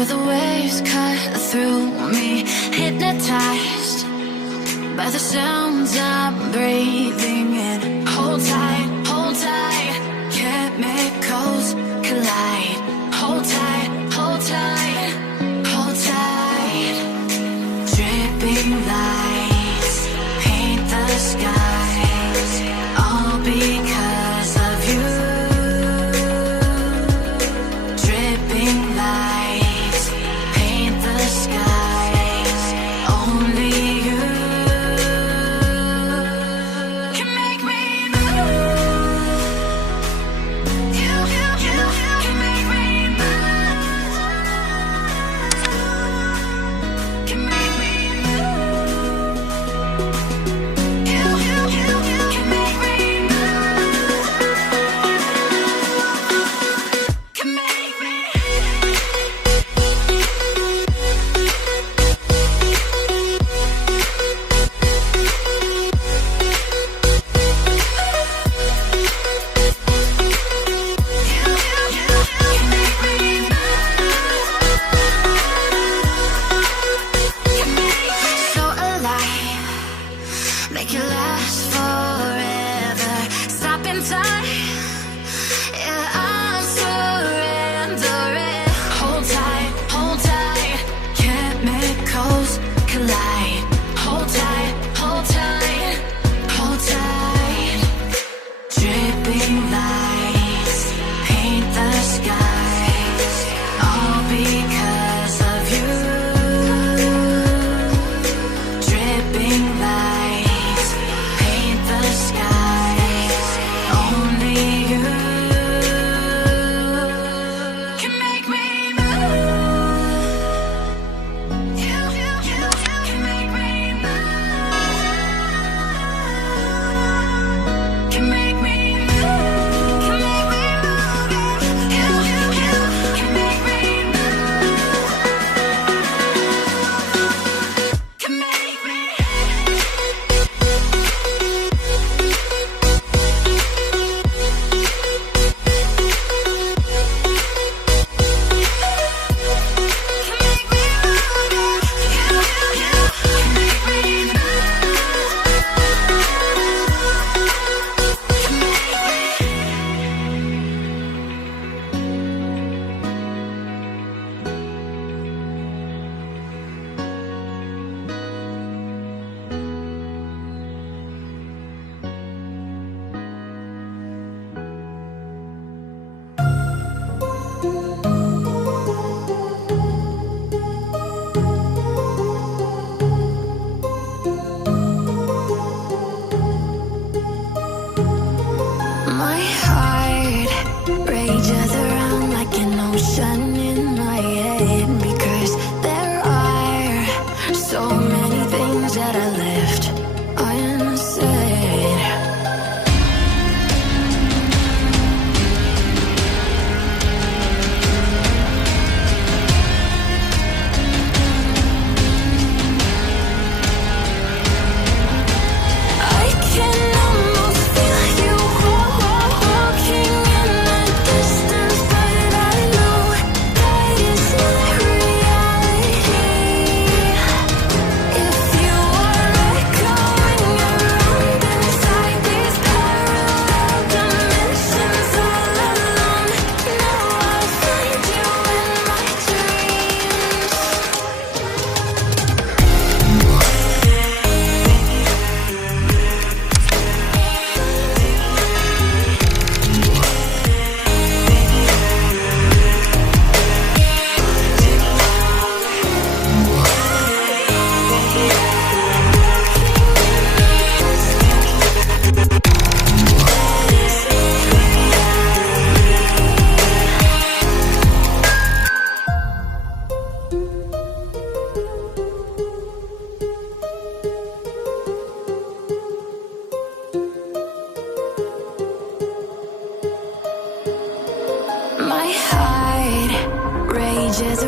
Feel the waves cut through me, hypnotized by the sounds I'm breathing in. Hold tight, chemicals collide. Hold tight, hold tight, hold tight. Dripping lights paint the skies, all because of you. Dripping lights paint the skies, only you can make me move. You can make me move. Can make me move. You can make me move. Can make me. So alive, make it last forever. Stop in time, yeah, I'm surrendering. Hold tight, chemicals collide. Hold tight, hold tight, hold tight. Dripping lights paint the skies, all because of you. Dripping lights paint the skies, only you can make me move. You can make me move. Can make me move. Can make me move. You can make me move. Can make me. My heart rages around like an ocean in my head, because there are so many things that I left unsaid. I can almost feel you walking in the distance, but I know that it's not reality. If you are echoing around inside these parallel dimensions all alone, know I'll find you in my dreams. My heart rages